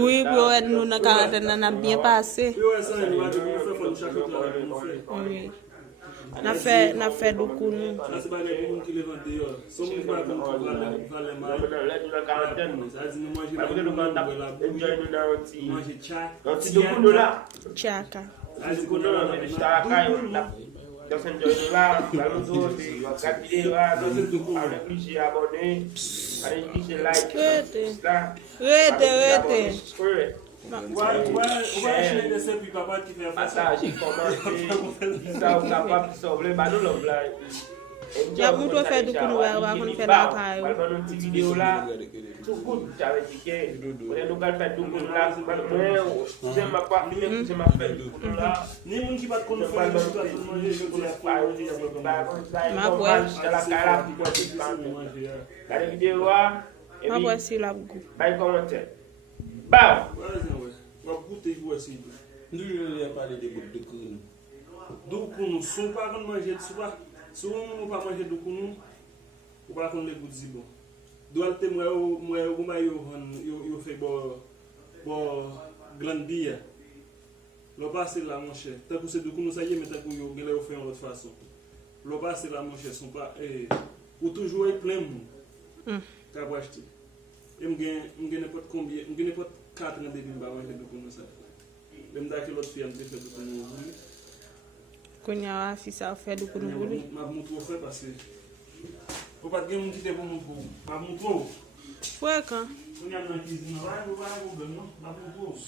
Oui, nous n'a bien passé. Oui. Na fait do kunu. Chaka. Ya muito fé do kuno vai quando fé da caio. Vídeo lá. Tudo já vai dizer, eu não quero fazer do kuno lá, mas eu ma pa, eu ma fé do kuno lá. Nem muito vai quando fé do kuno, ma boa, ela cara pode estar. Cara vídeo lá. Ma boa se lá go. Vai commenter. Bah. Va goûter voici. Nous il parler de kuno. Do kuno, sou pas quand manger de soir. Se on pas manger do kuno, ou pas qu'on les goûte zibo. Doit ter moi eu fais bo grande bia. Le passer là mon cher. Tant que c'est do kuno ça y est mais tant que yo gele fait en autre façon. Le passer là mon cher sont pas ou toujours est plein monde. Ka acheter. Et m'gain n'importe combien, m'gain n'importe 4 ans de bimba manger do kuno ça. Même da que l'autre fille me fait do kuno. Konya wa fisa fait do kuno boli. Ma moto fait parce que faut pas que mon qui te bon moto. Ma moto. Foi quand? Konya na cuisine, vai, ma moto.